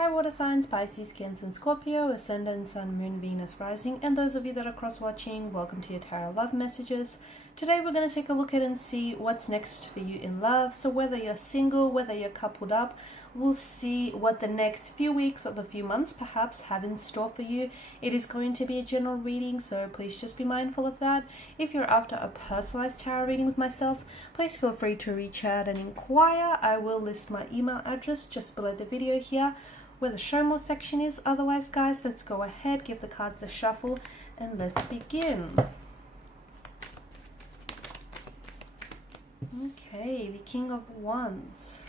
Hi water signs, Pisces, Cancer and Scorpio, Ascendant, Sun, Moon, Venus, Rising, and those of you that are cross-watching, welcome to your Tarot Love Messages. Today we're going to take a look at and see what's next for you in love. So whether you're single, whether you're coupled up, we'll see what the next few weeks or the few months perhaps have in store for you. It is going to be a general reading, so please just be mindful of that. If you're after a personalized tarot reading with myself, please feel free to reach out and inquire. I will list my email address just below the video here, where the show more section is. Otherwise, guys, let's go ahead, give the cards a shuffle, and let's begin. Okay, the King of Wands.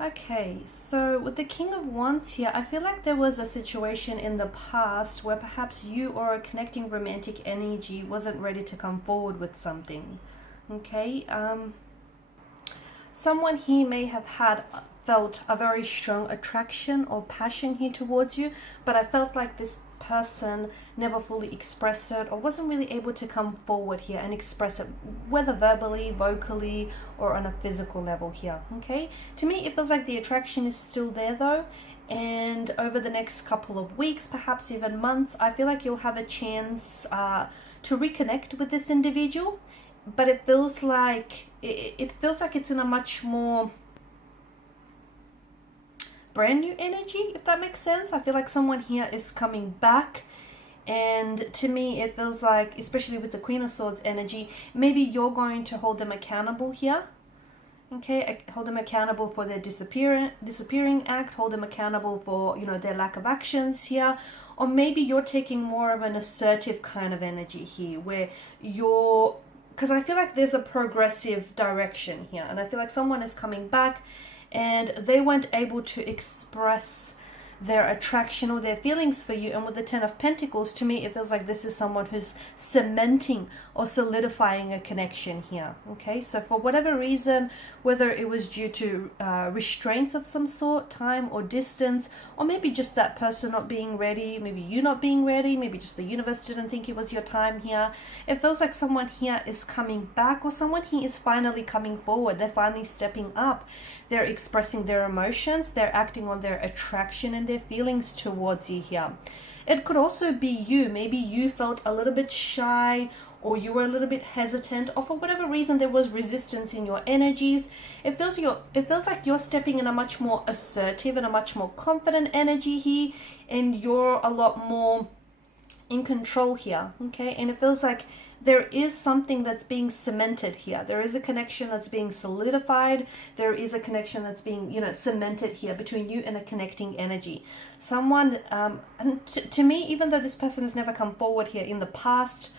Okay, so with the King of Wands here, I feel like there was a situation in the past where perhaps you or a connecting romantic energy wasn't ready to come forward with something. Okay, someone here may have felt a very strong attraction or passion here towards you, but I felt like this person never fully expressed it or wasn't really able to come forward here and express it, whether verbally, vocally, or on a physical level here. Okay, to me it feels like the attraction is still there though, and over the next couple of weeks, perhaps even months, I feel like you'll have a chance to reconnect with this individual, but it feels like it's in a much more brand new energy, if that makes sense. I feel like someone here is coming back, and to me it feels like, especially with the Queen of Swords energy, maybe you're going to hold them accountable here. Okay, hold them accountable for their disappearing act, hold them accountable for, you know, their lack of actions here, or maybe you're taking more of an assertive kind of energy here, where because I feel like there's a progressive direction here, and I feel like someone is coming back and they weren't able to express their attraction or their feelings for you. And with the Ten of Pentacles, to me it feels like this is someone who's cementing or solidifying a connection here. Okay, so for whatever reason, whether it was due to restraints of some sort, time or distance, or maybe just that person not being ready, maybe you not being ready, maybe just the universe didn't think it was your time here, it feels like someone here is coming back, or someone here is finally coming forward. They're finally stepping up, they're expressing their emotions, they're acting on their attraction and their feelings towards you here. It could also be you. Maybe you felt a little bit shy, or you were a little bit hesitant, or for whatever reason there was resistance in your energies. It feels like you're stepping in a much more assertive and a much more confident energy here, and you're a lot more in control here. Okay, and it feels like there is something that's being cemented here. There is a connection that's being solidified. There is a connection that's being, you know, cemented here between you and a connecting energy. Someone, and to me, even though this person has never come forward here in the past,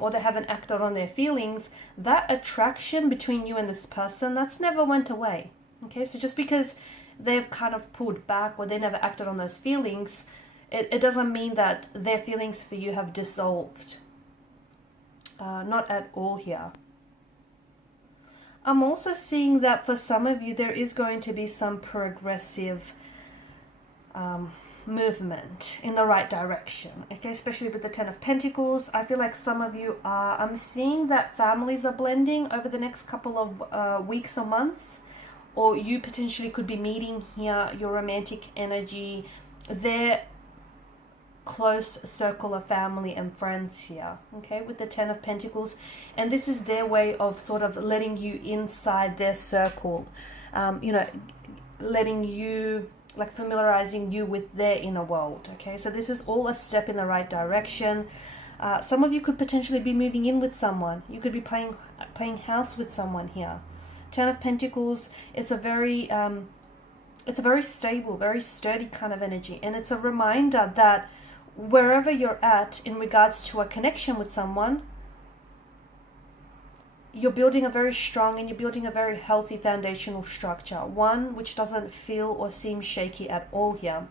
or they haven't acted on their feelings, that attraction between you and this person, that's never went away. Okay, so just because they've kind of pulled back or they never acted on those feelings, it doesn't mean that their feelings for you have dissolved. Not at all here. I'm also seeing that for some of you there is going to be some progressive movement in the right direction. Okay, especially with the Ten of Pentacles. I feel like some of you are, I'm seeing that families are blending over the next couple of weeks or months, or you potentially could be meeting here your romantic energy, their close circle of family and friends here. Okay, with the Ten of Pentacles, and this is their way of sort of letting you inside their circle, you know, letting you, like, familiarizing you with their inner world. Okay, so this is all a step in the right direction. Some of you could potentially be moving in with someone. You could be playing house with someone here. Ten of Pentacles, it's a very stable, very sturdy kind of energy, and it's a reminder that wherever you're at in regards to a connection with someone, you're building a very strong and you're building a very healthy foundational structure, one which doesn't feel or seem shaky at all here.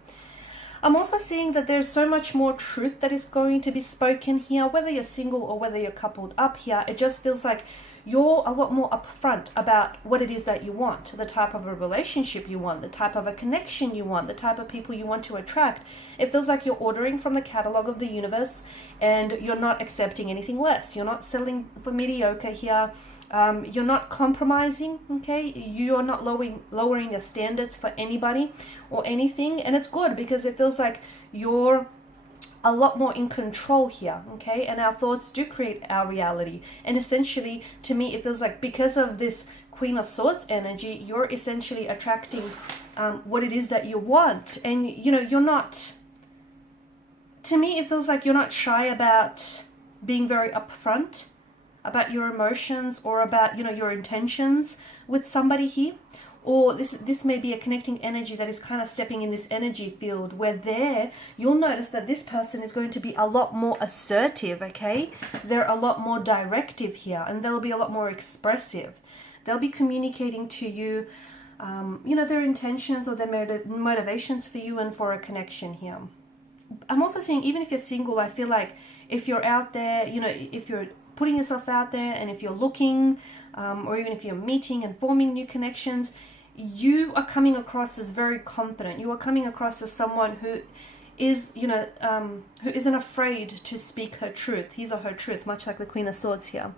I'm also seeing that there's so much more truth that is going to be spoken here, whether you're single or whether you're coupled up here. It just feels like you're a lot more upfront about what it is that you want, the type of a relationship you want, the type of a connection you want, the type of people you want to attract. It feels like you're ordering from the catalog of the universe and you're not accepting anything less. You're not settling for mediocre here. You're not compromising, okay? You're not lowering your standards for anybody or anything. And it's good because it feels like you're a lot more in control here, okay? And our thoughts do create our reality. And essentially, to me, it feels like because of this Queen of Swords energy, you're essentially attracting what it is that you want. And, you know, you're not, to me, it feels like you're not shy about being very upfront about your emotions or about, you know, your intentions with somebody here. Or this may be a connecting energy that is kind of stepping in this energy field where you'll notice that this person is going to be a lot more assertive, okay? They're a lot more directive here, and they'll be a lot more expressive. They'll be communicating to you, you know, their intentions or their motivations for you and for a connection here. I'm also seeing, even if you're single, I feel like if you're out there, you know, if you're putting yourself out there and if you're looking, or even if you're meeting and forming new connections, you are coming across as very confident. You are coming across as someone who is, you know, who isn't afraid to speak her truth, his or her truth, much like the Queen of Swords here.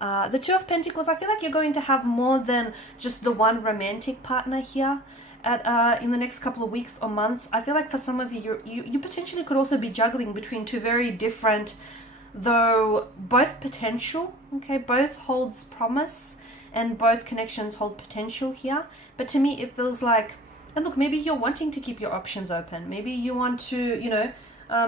The Two of Pentacles, I feel like you're going to have more than just the one romantic partner here in the next couple of weeks or months. I feel like for some of you, you potentially could also be juggling between two very different, though both potential, okay, both holds promise and both connections hold potential here. But to me, it feels like, and look, maybe you're wanting to keep your options open. Maybe you want to, you know,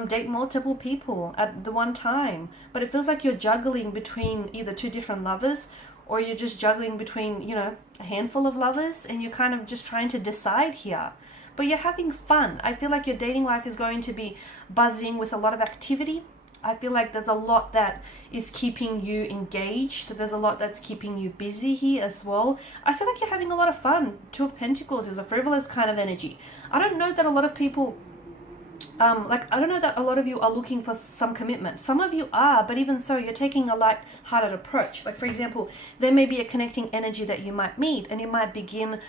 date multiple people at the one time. But it feels like you're juggling between either two different lovers, or you're just juggling between, you know, a handful of lovers, and you're kind of just trying to decide here. But you're having fun. I feel like your dating life is going to be buzzing with a lot of activity. I feel like there's a lot that is keeping you engaged. There's a lot that's keeping you busy here as well. I feel like you're having a lot of fun. Two of Pentacles is a frivolous kind of energy. I don't know that a lot of people, I don't know that a lot of you are looking for some commitment. Some of you are, but even so, you're taking a light-hearted approach. Like, for example, there may be a connecting energy that you might meet, and it might begin,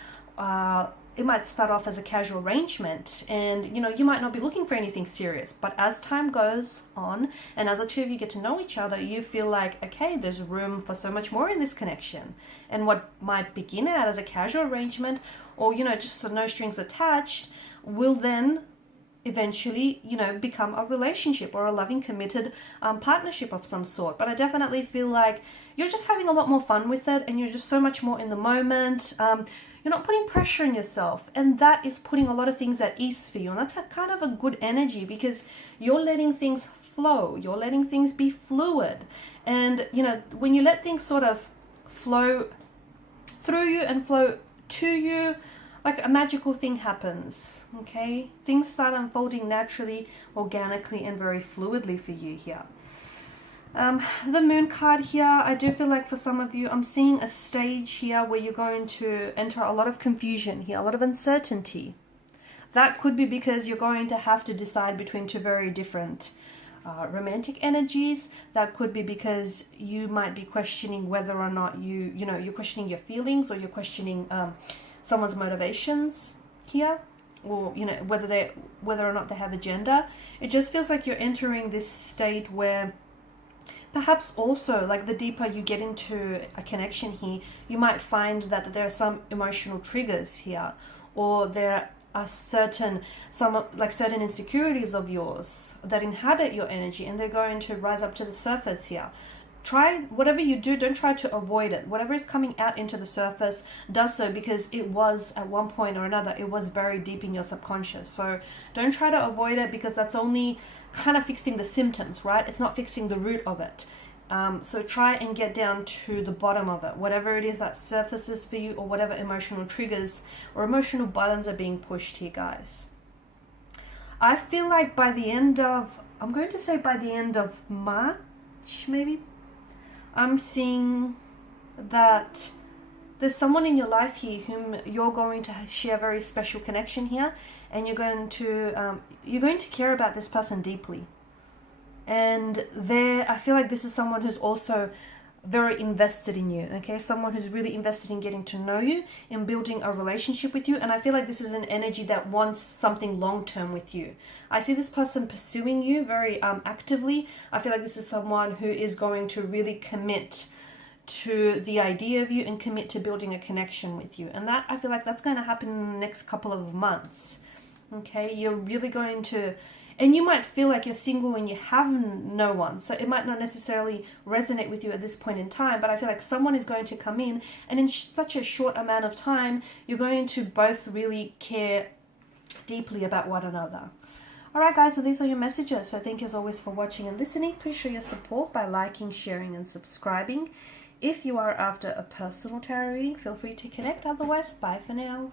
it might start off as a casual arrangement, and, you know, you might not be looking for anything serious. But as time goes on, and as the two of you get to know each other, you feel like, okay, there's room for so much more in this connection. And what might begin out as a casual arrangement, or, you know, just so no strings attached, will then eventually, you know, become a relationship or a loving, committed partnership of some sort. But I definitely feel like you're just having a lot more fun with it, and you're just so much more in the moment. You're not putting pressure on yourself, and that is putting a lot of things at ease for you. And that's a kind of a good energy, because you're letting things flow. You're letting things be fluid. And, you know, when you let things sort of flow through you and flow to you, like a magical thing happens, okay? Things start unfolding naturally, organically, and very fluidly for you here. The Moon card here, I do feel like for some of you, I'm seeing a stage here where you're going to enter a lot of confusion here, a lot of uncertainty. That could be because you're going to have to decide between two very different romantic energies. That could be because you might be questioning whether or not you're questioning your feelings, or you're questioning someone's motivations here, or, you know, whether or not they have a gender. It just feels like you're entering this state where perhaps also, like, the deeper you get into a connection here, you might find that there are some emotional triggers here, or there are certain insecurities of yours that inhabit your energy, and they're going to rise up to the surface here. Try, whatever you do, don't try to avoid it. Whatever is coming out into the surface, does so because it was, at one point or another, it was very deep in your subconscious. So don't try to avoid it, because that's only kind of fixing the symptoms, right? It's not fixing the root of it. So try and get down to the bottom of it, whatever it is that surfaces for you, or whatever emotional triggers or emotional buttons are being pushed here, guys. I feel like by the end of March, maybe, I'm seeing that there's someone in your life here whom you're going to share a very special connection here, and you're going to care about this person deeply. And I feel like this is someone who's also very invested in you, okay? Someone who's really invested in getting to know you, in building a relationship with you. And I feel like this is an energy that wants something long-term with you. I see this person pursuing you very actively. I feel like this is someone who is going to really commit to the idea of you and commit to building a connection with you. And that, I feel like that's going to happen in the next couple of months, okay? You're really going to... And you might feel like you're single and you have no one. So it might not necessarily resonate with you at this point in time. But I feel like someone is going to come in. And in such a short amount of time, you're going to both really care deeply about one another. Alright guys, so these are your messages. So thank you as always for watching and listening. Please show your support by liking, sharing and subscribing. If you are after a personal tarot reading, feel free to connect. Otherwise, bye for now.